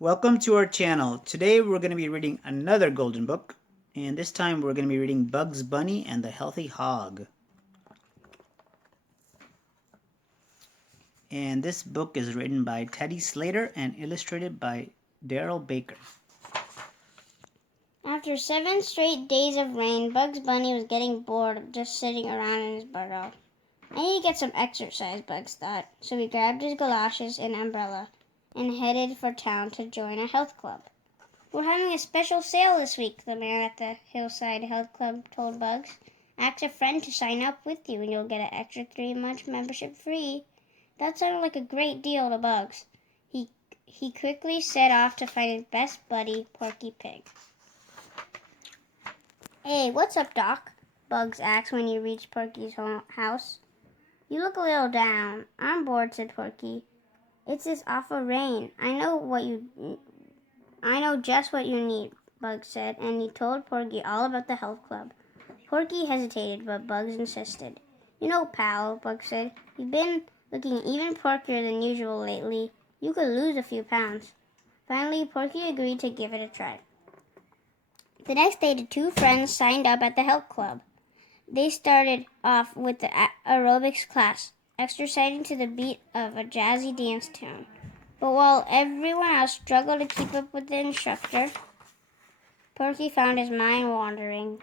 Welcome to our channel. Today we're going to be reading another golden book, and this time we're going to be reading Bugs Bunny and the Healthy Hog. And this book is written by Teddy Slater and illustrated by Darrell Baker. After 7 straight days of rain, Bugs Bunny was getting bored of just sitting around in his burrow. I need to get some exercise, Bugs thought, so he grabbed his galoshes and umbrella and headed for town to join a health club. "We're having a special sale this week," the man at the Hillside Health Club told Bugs. "Ask a friend to sign up with you and you'll get an extra 3-month membership free." That sounded like a great deal to Bugs. He quickly set off to find his best buddy, Porky Pig. "Hey, what's up, Doc?" Bugs asked when he reached Porky's house. "You look a little down." "I'm bored," said Porky. "It's this awful rain. I know just what you need," Bugs said, and he told Porky all about the health club. Porky hesitated, but Bugs insisted. "You know, pal," Bugs said, "you've been looking even porkier than usual lately. You could lose a few pounds." Finally, Porky agreed to give it a try. The next day, the two friends signed up at the health club. They started off with the aerobics class, exercising to the beat of a jazzy dance tune. But while everyone else struggled to keep up with the instructor, Porky found his mind wandering.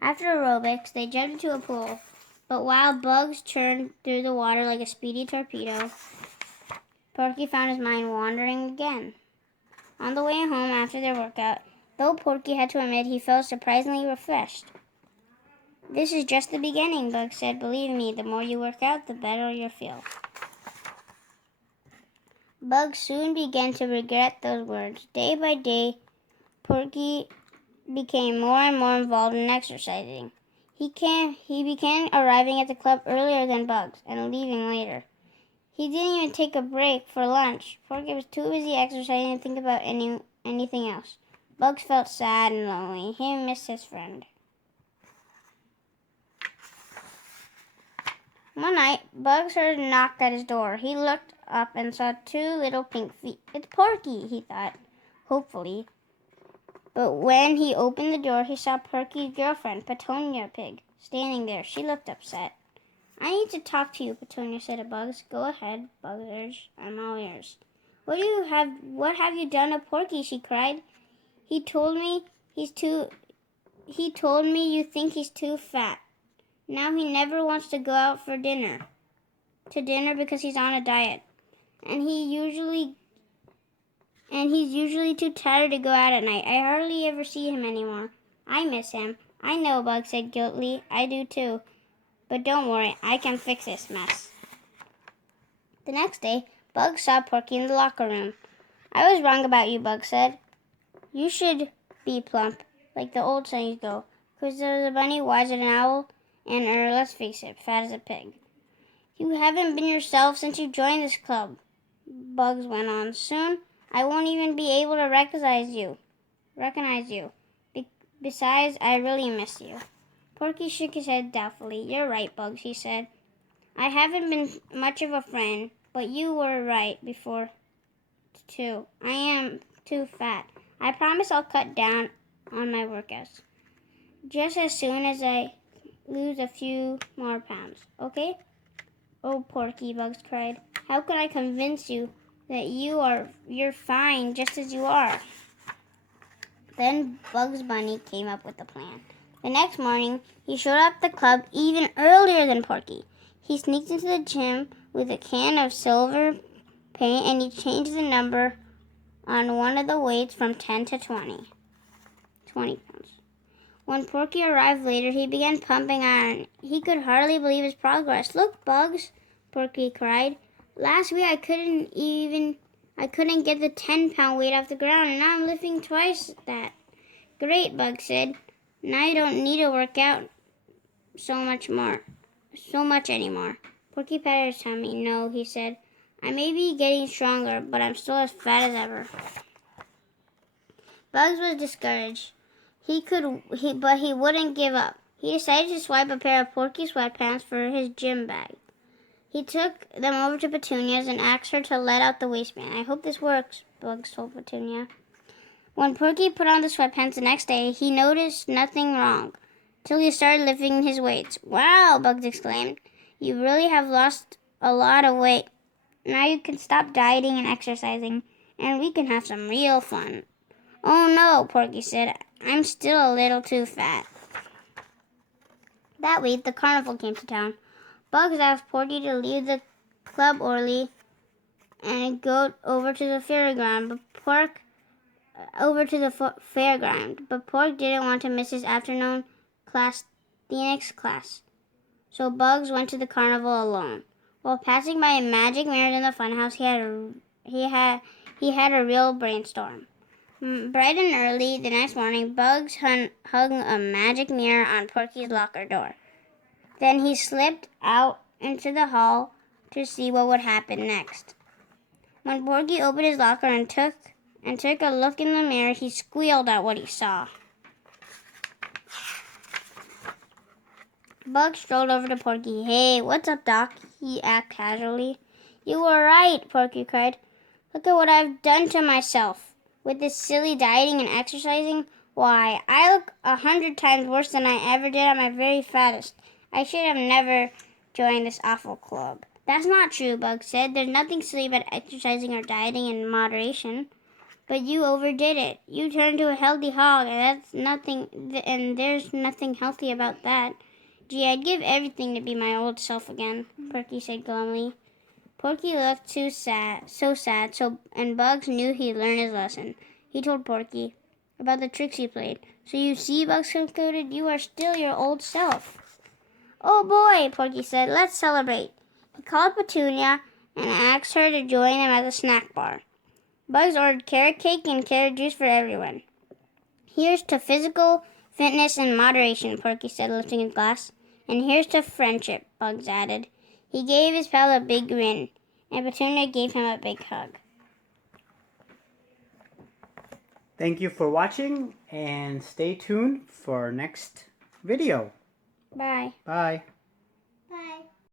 After aerobics, they jumped into a pool, but while Bugs churned through the water like a speedy torpedo, Porky found his mind wandering again. On the way home after their workout, though Porky had to admit he felt surprisingly refreshed. "This is just the beginning," Bugs said. "Believe me, the more you work out, the better you'll feel." Bugs soon began to regret those words. Day by day, Porky became more and more involved in exercising. He began arriving at the club earlier than Bugs and leaving later. He didn't even take a break for lunch. Porky was too busy exercising to think about anything else. Bugs felt sad and lonely. He missed his friend. One night, Bugs heard a knock at his door. He looked up and saw 2 little pink feet. "It's Porky," he thought, hopefully. But when he opened the door, he saw Porky's girlfriend, Petunia Pig, standing there. She looked upset. "I need to talk to you," Petunia said to Bugs. "Go ahead," Bugs urged. "I'm all ears." What have you done to Porky?" she cried. He told me you think he's too fat. Now he never wants to go out to dinner because he's on a diet. And he's usually too tired to go out at night. I hardly ever see him anymore. I miss him." "I know," Bugs said guiltily. "I do too. But don't worry, I can fix this mess." The next day, Bugs saw Porky in the locker room. "I was wrong about you," Bugs said. "You should be plump, like the old sayings go. Quick as a bunny, wise as an owl, and let's face it, fat as a pig. You haven't been yourself since you joined this club," Bugs went on. "Soon, I won't even be able to recognize you. Besides, I really miss you." Porky shook his head doubtfully. "You're right, Bugs," he said. "I haven't been much of a friend, but you were right before, too. I am too fat. I promise I'll cut down on my workouts just as soon as I lose a few more pounds. Okay?" "Oh, Porky," Bugs cried. "How can I convince you that you're fine just as you are?" Then Bugs Bunny came up with a plan. The next morning, he showed up at the club even earlier than Porky. He sneaked into the gym with a can of silver paint and he changed the number on one of the weights from 10 to 20 pounds. When Porky arrived later, he began pumping iron. He could hardly believe his progress. "Look, Bugs," Porky cried. "Last week I couldn't get the 10-pound weight off the ground, and now I'm lifting twice that." "Great," Bugs said. "Now you don't need to work out so much anymore." Porky patted his tummy. "No," he said. "I may be getting stronger, but I'm still as fat as ever." Bugs was discouraged. But he wouldn't give up. He decided to swipe a pair of Porky sweatpants for his gym bag. He took them over to Petunia's and asked her to let out the waistband. "I hope this works," Bugs told Petunia. When Porky put on the sweatpants the next day, he noticed nothing wrong, till he started lifting his weights. Wow, Bugs exclaimed. You really have lost a lot of weight. Now you can stop dieting and exercising, and we can have some real fun. Oh no, Porky said. I'm still a little too fat. That week, the carnival came to town. Bugs asked Porky to leave the club early and go over to the fairground, but Pork didn't want to miss his afternoon class, the next class. So Bugs went to the carnival alone. While passing by a magic mirror in the funhouse, he had a real brainstorm. Bright and early the next morning, Bugs hung a magic mirror on Porky's locker door. Then he slipped out into the hall to see what would happen next. When Porky opened his locker and took a look in the mirror, he squealed at what he saw. Bugs strolled over to Porky. Hey, what's up, Doc? He asked casually. You were right, Porky cried. Look at what I've done to myself. With this silly dieting and exercising, why, I look 100 times worse than I ever did at my very fattest. I should have never joined this awful club. That's not true, Bugs said. There's nothing silly about exercising or dieting in moderation. But you overdid it. You turned to a healthy hog, and there's nothing healthy about that. Gee, I'd give everything to be my old self again, Porky said glumly. Porky looked so sad, and Bugs knew he'd learned his lesson. He told Porky about the tricks he played. So you see, Bugs concluded, you are still your old self. Oh boy, Porky said, let's celebrate. He called Petunia and asked her to join him at the snack bar. Bugs ordered carrot cake and carrot juice for everyone. Here's to physical fitness and moderation, Porky said, lifting his glass. And here's to friendship, Bugs added. He gave his pal a big grin, and Petunia gave him a big hug. Thank you for watching, and stay tuned for our next video. Bye. Bye.